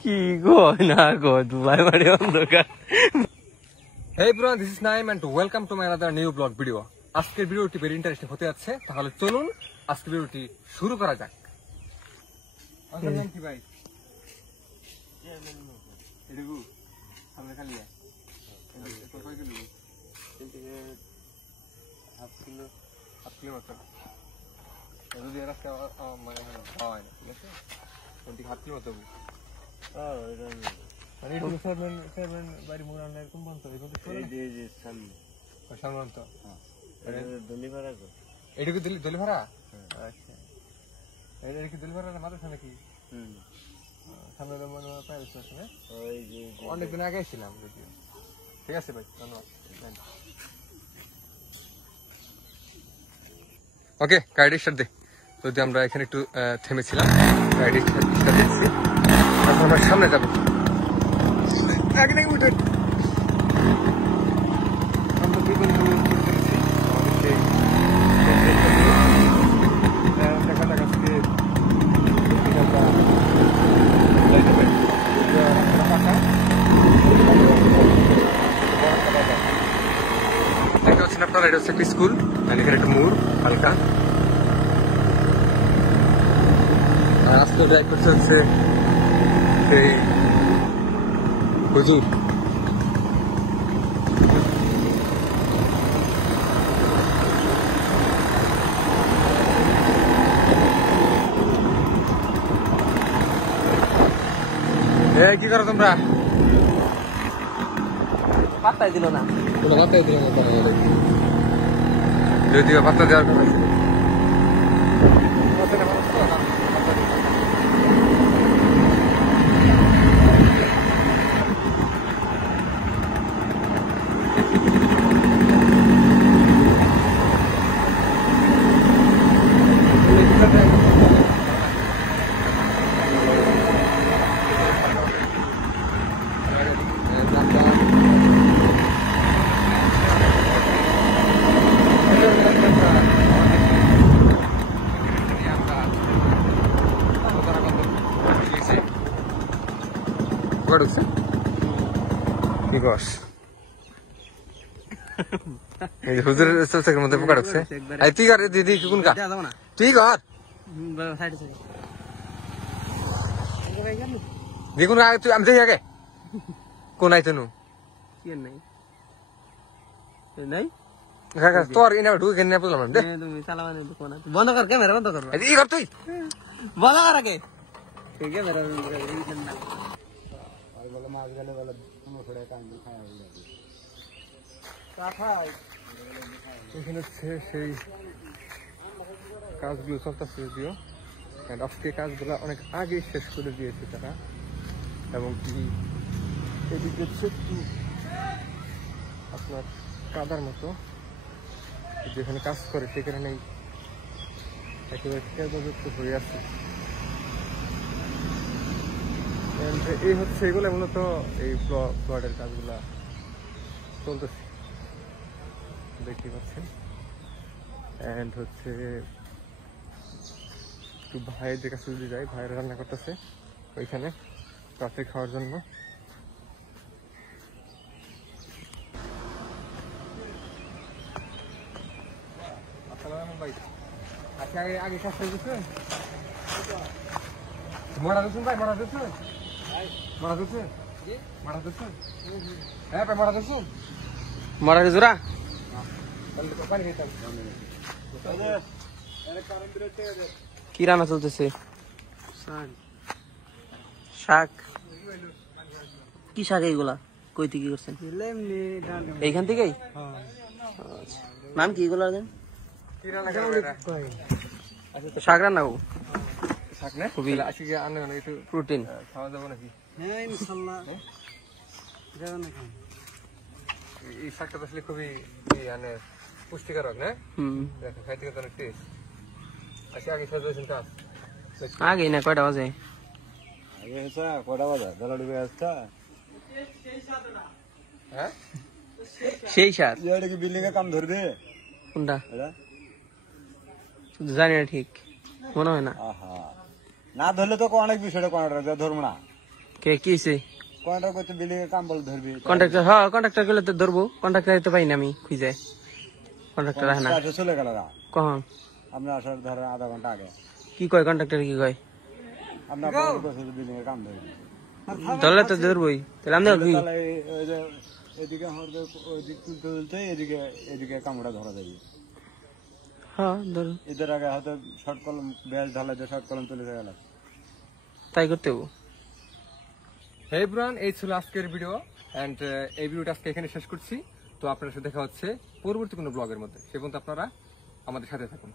কি গো না গো দুবাই বাড়ি অন্ধকার। Hey everyone, this is Naim and welcome to my another new vlog video. আজকের ভিডিওটি very interesting হতে যাচ্ছে, তাহলে চলুন আজকের ভিডিওটি শুরু করা যাক। আপনার নাম কি ভাই? এডুগু সামনে খালি কয় কিলো? হাফ কিলো মতো। যদি রাস্তা মানে হয় না, ঠিক আছে? কোনটি হাফ কিলো মতো? মানে এটা সেভেন বাড়ি মোড় আনলে এরকম বন্ধ হয় কিন্তু এই যে সামনে তো হ্যাঁ দলি ভাড়া কো এটা কি দলি ভাড়া? আচ্ছা এটা কি দলি ভাড়া না মাদ্রাসা নাকি? সামনে মনে হয় প্রাইভেট আছে না? ওই যে অনেকদিন আগে ছিলাম যদিও। ঠিক আছে ভাই, ধন্যবাদ। ওকে, গাড়ি স্টার্ট দে। যদি আমরা এখানে একটু থেমেছিলাম, গাড়ি স্টার্ট দিচ্ছি, এখন আমরা সামনে যাবো। আগে নাকি উঠে আমরা দুজন করেছি দেখা যাক আজকে দেখতে পাচ্ছেন আপনারা, এটা হচ্ছে একটা স্কুল, এখানে একটা মোড় হালকা। আর আজকে ড্রাইভ করতে হচ্ছে সেই হুজুর। কি করো তোমরা? পাত্তাই দিল না, কোনো পাত্তাই দিল না। যদিও পাত্তা দেওয়ার কথা ছিল। হুজুরের মধ্যে পোকা ঢুকছে। তুই কর দিদি, কোন কার তুই কর দেখুন তুই আমি যাই আগে কোন আইতে নু তোর এনে ঢুকে কেন বুঝলাম বন্ধ কর, ক্যামেরা বন্ধ কর। ই কর তুই বন্ধ কর আগে। এখানে হচ্ছে সেই কাজগুলো চলতেছে যদিও, আজকে কাজগুলো অনেক আগে শেষ করে দিয়েছে তারা। এবং কি এদিকে হচ্ছে একটু আপনার কাদার মতো, যেখানে কাজ করে সেখানে একেবারে কেদাযুক্ত হয়ে আছে। এই হচ্ছে এগুলো মূলত এই ফ্লডের কাজগুলা চলতেছে, দেখতে পাচ্ছেন। এন্ড হচ্ছে একটু ভাইয়ের কাছে যদি যাই, ভাইয়ের রান্না করতেছে ওইখানে রাতে খাওয়ার জন্য। আচ্ছা আগে কাজ করে দিচ্ছেন মরা দিচ্ছেন ভাই, মরা দিচ্ছেন মরা দিচ্ছেন মরা দিচ্ছেন হ্যাঁ ভাই মরা দিচ্ছেন মরা জোড়া কি রান্না চলতেছে? শাক। কি শাক এইগুলা? কই থেকে করছেন? এইখান থেকেই? নাম কি এগুলা? শাক রান্না শাক না খুবই আজকে আনে একটু প্রোটিন খাওয়া যাবো নাকি? হ্যাঁ ইনশাআল্লাহ যাবেন না। এই শাকটা আসলে খুবই মানে পুষ্টিকারক না? দেখো খাইতে খেতে অনেক টেস্ট। আজকে আগে সাজাইছেন কাজ আগে না কয়টা বাজে? আগে হচ্ছে কয়টা বাজে? বেলা ডুবে আসছে। হ্যাঁ সেই সাত এটা কি বিল্ডিং এর কাম ধরবে? কোনটা জানি না, ঠিক মনে হয় না। না ধরলে তো অনেক বিষয়টা কন্ট্রাক্টর ধরবো না। কে কিছে কন্ট্রাক্টর করতে বিল্ডিং এর কাম বলে ধরবি। কন্ট্রাক্টর হ্যাঁ কন্ট্রাক্টর গেলে তো ধরবো কন্ট্রাক্টর তো পাই না আমি খুঁজে কন্ট্রাক্টর হয় না কাজে চলে গেল না। কখন আপনার আসার ধরেন আধা ঘন্টা আগে কি কয় কন্ট্রাক্টর কি কয় আপনার বিল্ডিং এর কাম ধরবি। ধরলে তো ধরবই তাহলে আমরা কি তাহলে ওই যে এদিকে হরবে ওইদিক তুলতে তুলতে এদিকে এদিকে কামড়া ধরা যাবে। হ্যাঁ ধর এদের আগে হয়তো শর্ট কলম ব্যাস ঢালাই দিয়ে শর্ট কলম তুলে গেল। তাই করতে হবো। হে এভরিওয়ান, এই ছিল আজকের ভিডিও এন্ড এই ভিডিওটা আজকে এখানে শেষ করছি। তো আপনার সাথে দেখা হচ্ছে পরবর্তী কোনো ব্লগের মধ্যে। সে পর্যন্ত আপনারা আমাদের সাথে থাকুন।